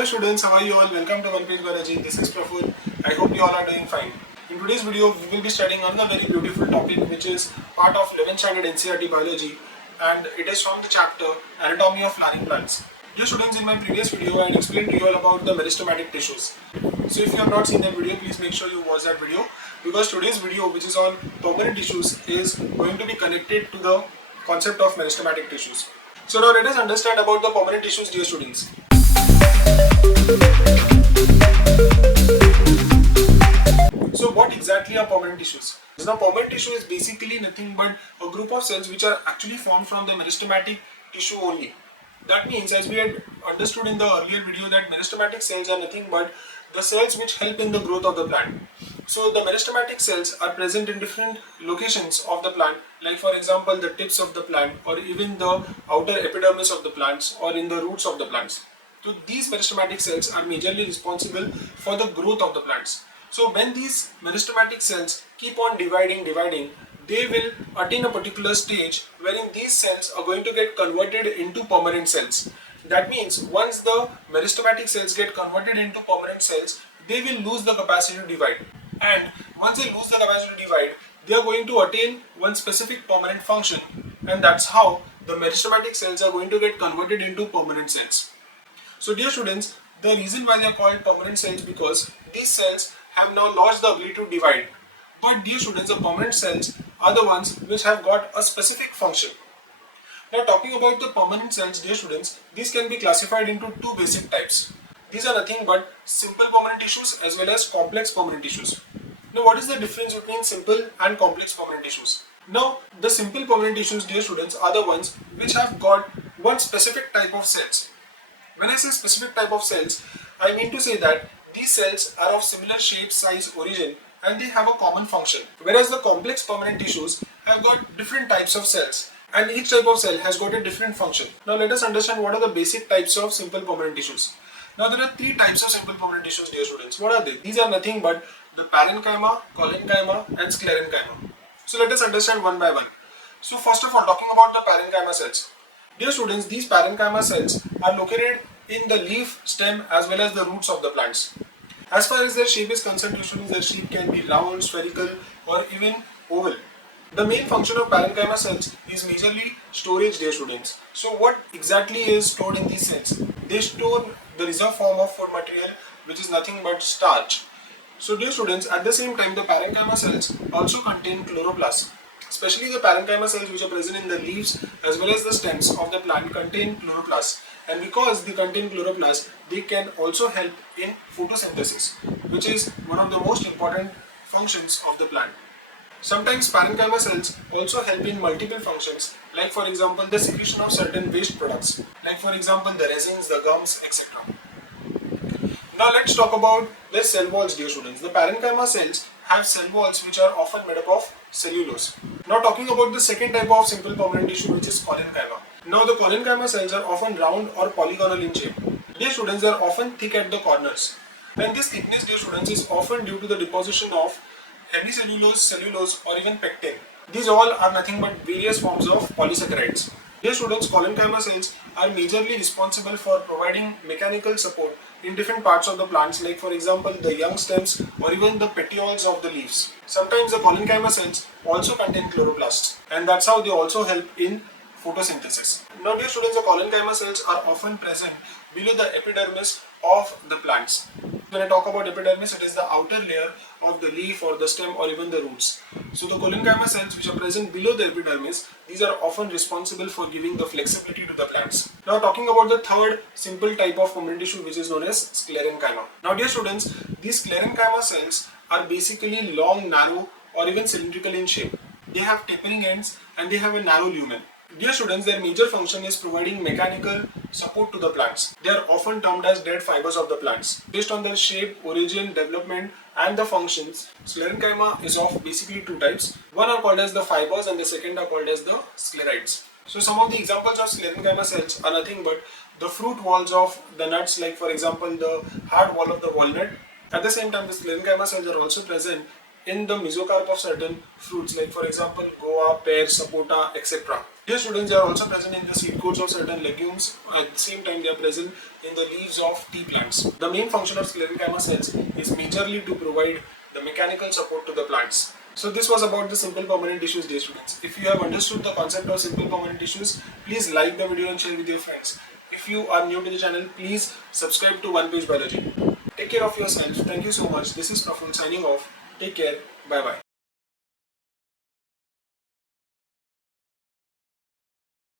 Hello students, how are you all? Welcome to One Page Biology. This is Praful. I hope you all are doing fine. In today's video, we will be studying another very beautiful topic which is part of 11th standard NCERT Biology, and it is from the chapter Anatomy of Flowering Plants. Dear students, in my previous video, I had explained to you all about the meristematic tissues. So if you have not seen that video, please make sure you watch that video, because today's video, which is on permanent tissues, is going to be connected to the concept of meristematic tissues. So now let us understand about the permanent tissues, dear students. So what exactly are permanent tissues? Now permanent tissue is basically nothing but a group of cells which are actually formed from the meristematic tissue only. That means, as we had understood in the earlier video, that meristematic cells are nothing but the cells which help in the growth of the plant. So the meristematic cells are present in different locations of the plant, like for example the tips of the plant, or even the outer epidermis of the plants, or in the roots of the plants. So these meristematic cells are majorly responsible for the growth of the plants. So when these meristematic cells keep on dividing, they will attain a particular stage wherein these cells are going to get converted into permanent cells. That means once the meristematic cells get converted into permanent cells, they will lose the capacity to divide. And once they lose the capacity to divide, they are going to attain one specific permanent function, and that's how the meristematic cells are going to get converted into permanent cells. So dear students, the reason why they are called permanent cells because these cells have now lost the ability to divide. But dear students, the permanent cells are the ones which have got a specific function. Now talking about the permanent cells, dear students, these can be classified into two basic types. These are nothing but simple permanent tissues as well as complex permanent tissues. Now what is the difference between simple and complex permanent tissues? Now the simple permanent tissues, dear students, are the ones which have got one specific type of cells. When I say specific type of cells, I mean to say that these cells are of similar shape, size, origin, and they have a common function. Whereas the complex permanent tissues have got different types of cells, and each type of cell has got a different function. Now let us understand what are the basic types of simple permanent tissues. Now there are three types of simple permanent tissues, dear students. What are they? These are nothing but the parenchyma, collenchyma, and sclerenchyma. So let us understand one by one. So first of all, talking about the parenchyma cells. Dear students, these parenchyma cells are located in the leaf, stem as well as the roots of the plants. As far as their shape is concerned, usually their shape can be round, spherical, or even oval. The main function of parenchyma cells is majorly storage, dear students. So what exactly is stored in these cells? They store the reserve form of food material, which is nothing but starch. So dear students, at the same time, the parenchyma cells also contain chloroplasts. Especially the parenchyma cells which are present in the leaves as well as the stems of the plant contain chloroplasts. And because they contain chloroplasts, they can also help in photosynthesis, which is one of the most important functions of the plant. Sometimes parenchyma cells also help in multiple functions, like for example the secretion of certain waste products, like for example the resins, the gums, etc. Now let's talk about their cell walls, dear students. The parenchyma cells have cell walls which are often made up of cellulose. Now talking about the second type of simple permanent tissue, which is collenchyma. Now the collenchyma cells are often round or polygonal in shape. Dear students, they are often thick at the corners. And this thickness, dear students, is often due to the deposition of heavy cellulose or even pectin. These all are nothing but various forms of polysaccharides. Dear students, collenchyma cells are majorly responsible for providing mechanical support in different parts of the plants, like for example the young stems or even the petioles of the leaves. Sometimes the collenchyma cells also contain chloroplasts, and that's how they also help in photosynthesis. Now dear students, the collenchyma cells are often present below the epidermis of the plants. When I talk about epidermis, it is the outer layer of the leaf or the stem or even the roots. So the collenchyma cells which are present below the epidermis, these are often responsible for giving the flexibility to the plants. Now talking about the third simple type of permanent tissue, which is known as sclerenchyma. Now dear students, these sclerenchyma cells are basically long, narrow or even cylindrical in shape. They have tapering ends and they have a narrow lumen. Dear students, their major function is providing mechanical support to the plants. They are often termed as dead fibers of the plants. Based on their shape, origin, development and the functions, sclerenchyma is of basically two types. One are called as the fibers and the second are called as the sclerites. So some of the examples of sclerenchyma cells are nothing but the fruit walls of the nuts, like for example the hard wall of the walnut. At the same time, the sclerenchyma cells are also present in the mesocarp of certain fruits, like for example guava, pear, sapota, etc. Dear students, they are also present in the seed coats of certain legumes. At the same time, they are present in the leaves of tea plants. The main function of sclerenchyma cells is majorly to provide the mechanical support to the plants. So this was about the simple permanent tissues, dear students. If you have understood the concept of simple permanent tissues, please like the video and share with your friends. If you are new to the channel, please subscribe to One Page Biology. Take care of yourself. Thank you so much. This is Praful signing off. Take care. Bye bye.